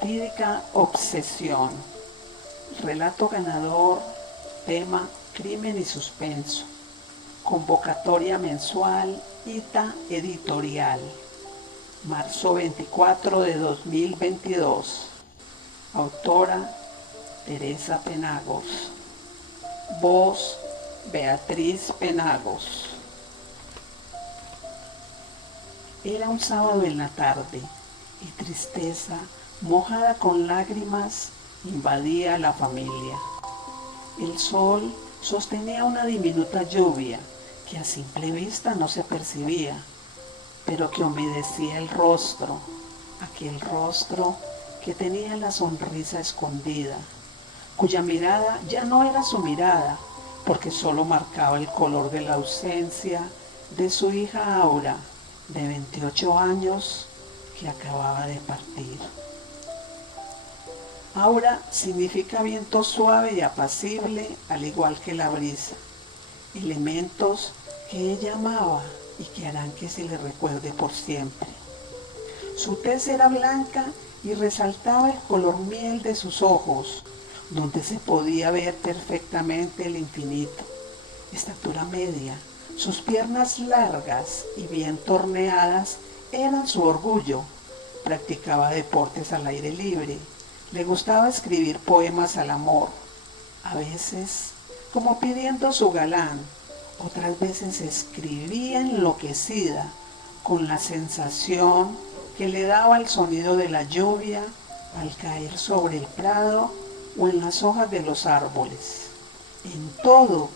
Fatídica obsesión. Relato ganador. Tema: crimen y suspenso. Convocatoria mensual. Ita Editorial. Marzo 24 de 2022. Autora: Teresa Penagos. Voz: Beatriz Penagos. Era un sábado en la tarde y tristeza, mojada con lágrimas, invadía la familia. El sol sostenía una diminuta lluvia que a simple vista no se percibía, pero que humedecía el rostro, aquel rostro que tenía la sonrisa escondida, cuya mirada ya no era su mirada, porque solo marcaba el color de la ausencia de su hija Aura, de 28 años, que acababa de partir. Aura significa viento suave y apacible, al igual que la brisa, elementos que ella amaba y que harán que se le recuerde por siempre. Su tez era blanca y resaltaba el color miel de sus ojos, donde se podía ver perfectamente el infinito. Estatura media, sus piernas largas y bien torneadas eran su orgullo. Practicaba deportes al aire libre. Le gustaba escribir poemas al amor, a veces como pidiendo su galán, otras veces escribía enloquecida, con la sensación que le daba el sonido de la lluvia al caer sobre el prado o en las hojas de los árboles. En todo,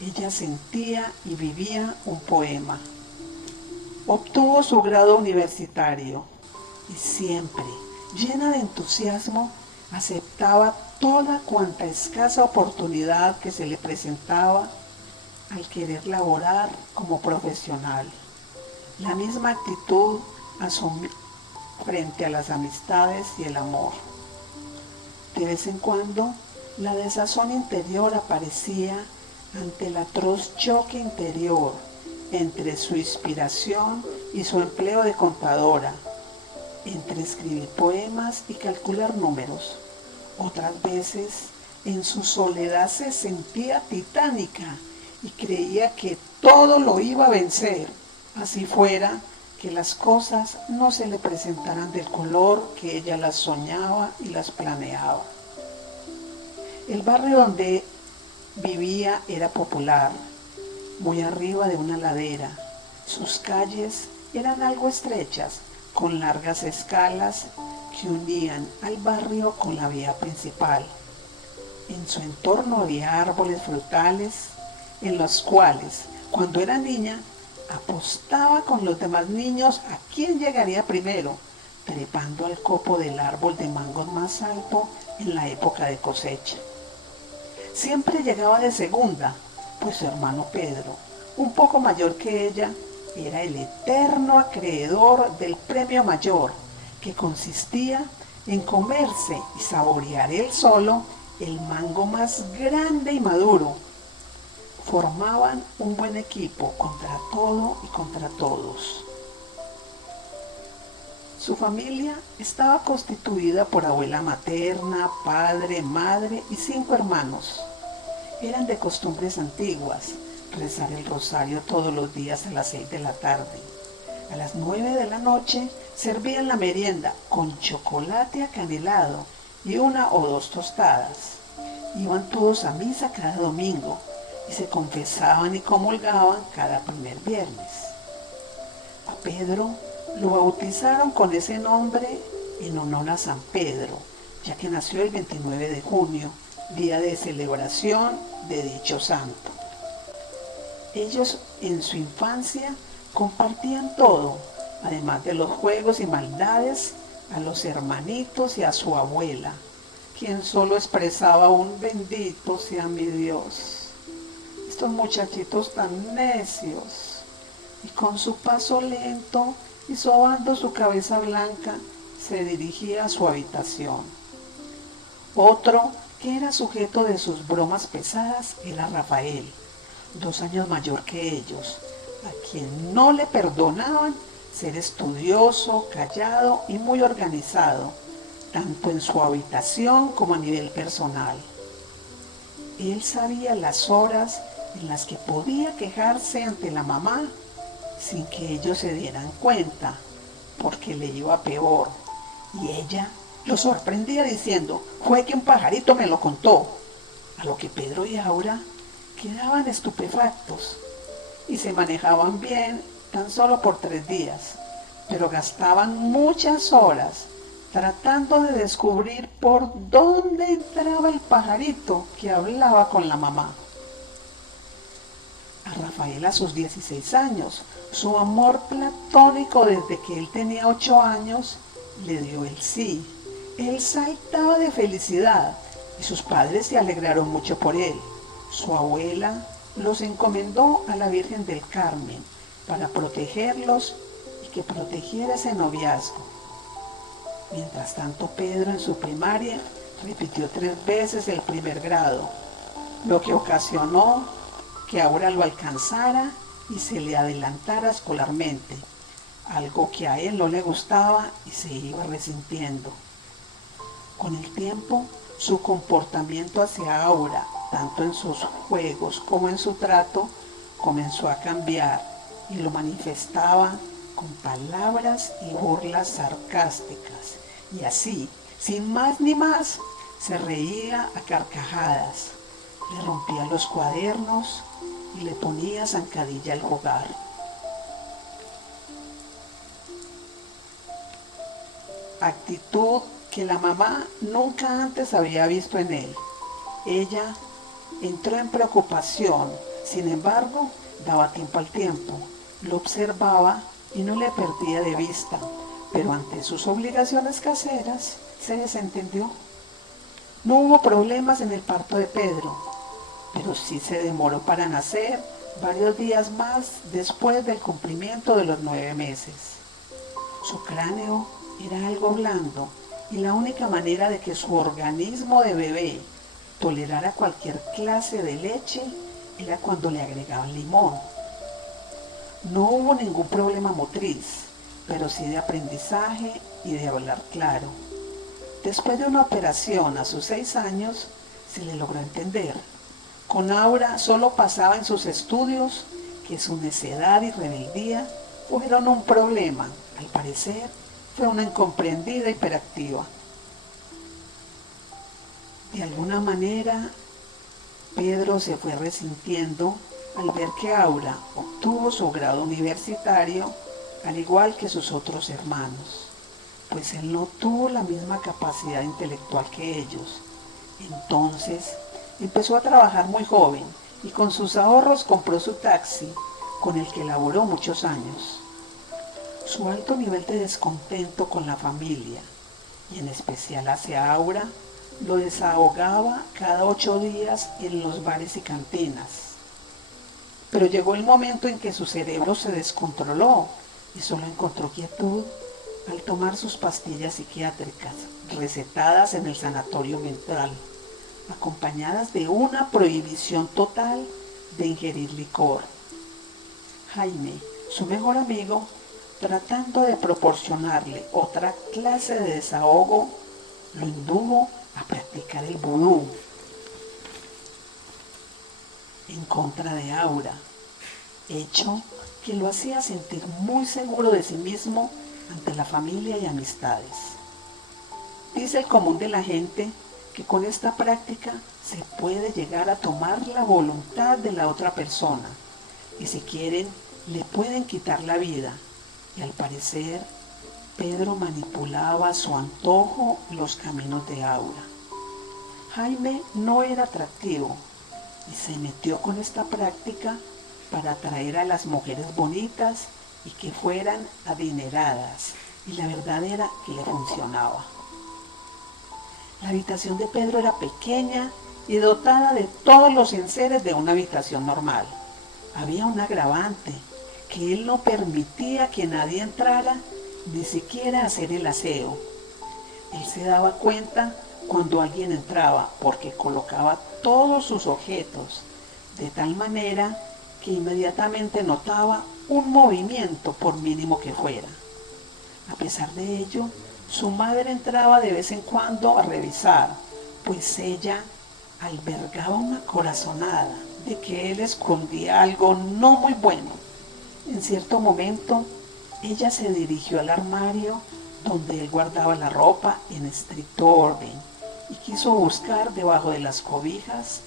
ella sentía y vivía un poema. Obtuvo su grado universitario y siempre, llena de entusiasmo, aceptaba toda cuanta escasa oportunidad que se le presentaba al querer laborar como profesional. La misma actitud asumía frente a las amistades y el amor. De vez en cuando, la desazón interior aparecía ante el atroz choque interior entre su inspiración y su empleo de contadora, entre escribir poemas y calcular números. Otras veces, en su soledad se sentía titánica y creía que todo lo iba a vencer, así fuera que las cosas no se le presentaran del color que ella las soñaba y las planeaba. El barrio donde vivía era popular, muy arriba de una ladera. Sus calles eran algo estrechas, con largas escalas que unían al barrio con la vía principal. En su entorno había árboles frutales en los cuales, cuando era niña, apostaba con los demás niños a quién llegaría primero, trepando al copo del árbol de mangos más alto en la época de cosecha. Siempre llegaba de segunda, pues su hermano Pedro, un poco mayor que ella, era el eterno acreedor del premio mayor, que consistía en comerse y saborear él solo el mango más grande y maduro. Formaban un buen equipo contra todo y contra todos. Su familia estaba constituida por abuela materna, padre, madre y 5 hermanos. Eran de costumbres antiguas, rezar el rosario todos los días a las 6 de la tarde. A las 9 de la noche servían la merienda con chocolate acanelado y 1 o 2 tostadas. Iban todos a misa cada domingo y se confesaban y comulgaban cada primer viernes. A Pedro lo bautizaron con ese nombre en honor a San Pedro, ya que nació el 29 de junio, día de celebración de dicho santo. Ellos en su infancia compartían todo, además de los juegos y maldades, a los hermanitos y a su abuela, quien solo expresaba un bendito sea mi Dios. Estos muchachitos tan necios, y con su paso lento y sobando su cabeza blanca, se dirigía a su habitación. Otro que era sujeto de sus bromas pesadas era Rafael, 2 años mayor que ellos, a quien no le perdonaban ser estudioso, callado y muy organizado, tanto en su habitación como a nivel personal. Él sabía las horas en las que podía quejarse ante la mamá sin que ellos se dieran cuenta, porque le iba peor. Y ella lo sorprendía diciendo: fue que un pajarito me lo contó. A lo que Pedro y Aura quedaban estupefactos y se manejaban bien tan solo por 3 días, pero gastaban muchas horas tratando de descubrir por dónde entraba el pajarito que hablaba con la mamá. A Rafael, a sus 16 años, su amor platónico desde que él tenía 8 años le dio el sí. Él saltaba de felicidad y sus padres se alegraron mucho por él. Su abuela los encomendó a la Virgen del Carmen para protegerlos y que protegiera ese noviazgo. Mientras tanto, Pedro en su primaria repitió 3 veces el primer grado, lo que ocasionó que Aura lo alcanzara y se le adelantara escolarmente, algo que a él no le gustaba y se iba resintiendo. Con el tiempo, su comportamiento hacia Aura, tanto en sus juegos como en su trato, comenzó a cambiar y lo manifestaba con palabras y burlas sarcásticas. Y así, sin más ni más, se reía a carcajadas, le rompía los cuadernos y le ponía zancadilla al jugar. Actitud que la mamá nunca antes había visto en él. Ella entró en preocupación, sin embargo, daba tiempo al tiempo, lo observaba y no le perdía de vista, pero ante sus obligaciones caseras se desentendió. No hubo problemas en el parto de Pedro, pero sí se demoró para nacer varios días más después del cumplimiento de los 9 meses. Su cráneo era algo blando y la única manera de que su organismo de bebé tolerara cualquier clase de leche era cuando le agregaban limón. No hubo ningún problema motriz, pero sí de aprendizaje y de hablar claro. Después de una operación a sus 6 años, se le logró entender. Con Aura solo pasaba en sus estudios que su necedad y rebeldía fueron un problema. Al parecer, fue una incomprendida hiperactiva. De alguna manera, Pedro se fue resintiendo al ver que Aura obtuvo su grado universitario al igual que sus otros hermanos, pues él no tuvo la misma capacidad intelectual que ellos. Entonces, empezó a trabajar muy joven y con sus ahorros compró su taxi, con el que laboró muchos años. Su alto nivel de descontento con la familia, y en especial hacia Aura, lo desahogaba cada 8 días en los bares y cantinas. Pero llegó el momento en que su cerebro se descontroló y solo encontró quietud al tomar sus pastillas psiquiátricas recetadas en el sanatorio mental, acompañadas de una prohibición total de ingerir licor. Jaime, su mejor amigo, tratando de proporcionarle otra clase de desahogo, lo indujo a practicar el vudú en contra de Aura, hecho que lo hacía sentir muy seguro de sí mismo ante la familia y amistades. Dice el común de la gente que con esta práctica se puede llegar a tomar la voluntad de la otra persona y si quieren le pueden quitar la vida, y al parecer Pedro manipulaba a su antojo los caminos de Aura. Jaime no era atractivo y se metió con esta práctica para atraer a las mujeres bonitas y que fueran adineradas, y la verdad era que le funcionaba. La habitación de Pedro era pequeña y dotada de todos los enseres de una habitación normal. Había un agravante, que él no permitía que nadie entrara, ni siquiera a hacer el aseo. Él se daba cuenta cuando alguien entraba, porque colocaba todos sus objetos de tal manera que inmediatamente notaba un movimiento, por mínimo que fuera. A pesar de ello, Su madre entraba de vez en cuando a revisar, pues ella albergaba una corazonada de que él escondía algo no muy bueno. En cierto momento, ella se dirigió al armario donde él guardaba la ropa en estricto orden y quiso buscar debajo de las cobijas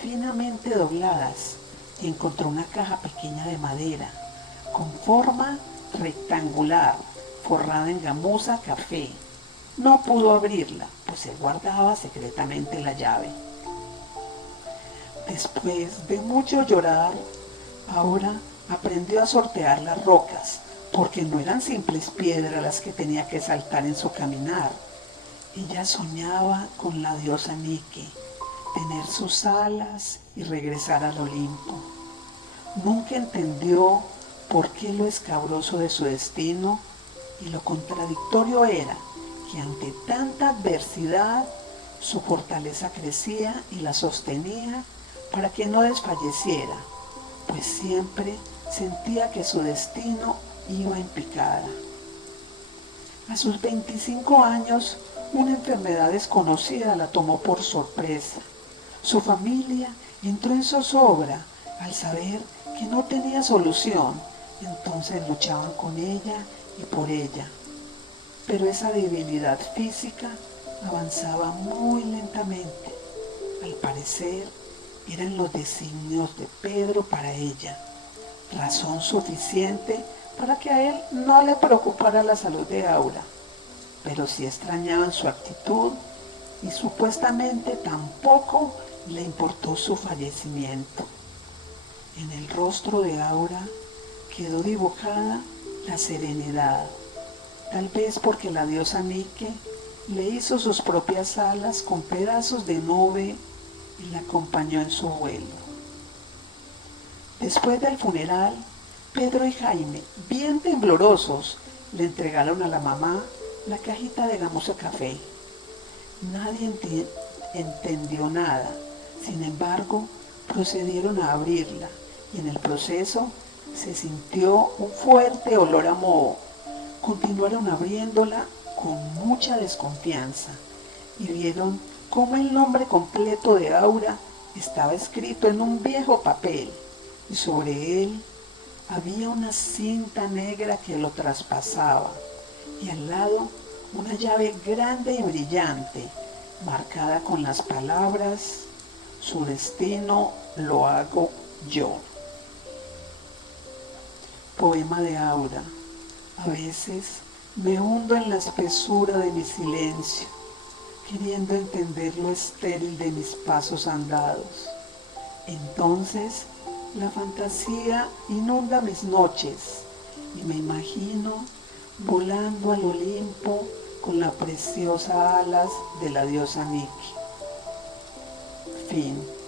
finamente dobladas y encontró una caja pequeña de madera con forma rectangular forrada en gamuza café. No pudo abrirla, pues él guardaba secretamente la llave. Después de mucho llorar, Aura aprendió a sortear las rocas, porque no eran simples piedras las que tenía que saltar en su caminar. Ella soñaba con la diosa Nike, tener sus alas y regresar al Olimpo. Nunca entendió por qué lo escabroso de su destino y lo contradictorio era que ante tanta adversidad su fortaleza crecía y la sostenía para que no desfalleciera, pues siempre sentía que su destino iba en picada. A sus 25 años, una enfermedad desconocida la tomó por sorpresa. Su familia entró en zozobra al saber que no tenía solución, entonces luchaban con ella y por ella. Pero esa debilidad física avanzaba muy lentamente. Al parecer, eran los designios de Pedro para ella, razón suficiente para que a él no le preocupara la salud de Aura, pero sí extrañaban su actitud y supuestamente tampoco le importó su fallecimiento. En el rostro de Aura quedó dibujada la serenidad, tal vez porque la diosa Nike le hizo sus propias alas con pedazos de nube y la acompañó en su vuelo. Después del funeral, Pedro y Jaime, bien temblorosos, le entregaron a la mamá la cajita de gamuza café. Nadie entendió nada, sin embargo, procedieron a abrirla y en el proceso se sintió un fuerte olor a moho. Continuaron abriéndola con mucha desconfianza y vieron cómo el nombre completo de Aura estaba escrito en un viejo papel y sobre él había una cinta negra que lo traspasaba y al lado una llave grande y brillante marcada con las palabras: su destino lo hago yo. Poema de Aura. A veces me hundo en la espesura de mi silencio, queriendo entender lo estéril de mis pasos andados. Entonces la fantasía inunda mis noches y me imagino volando al Olimpo con las preciosas alas de la diosa Nike. Fin.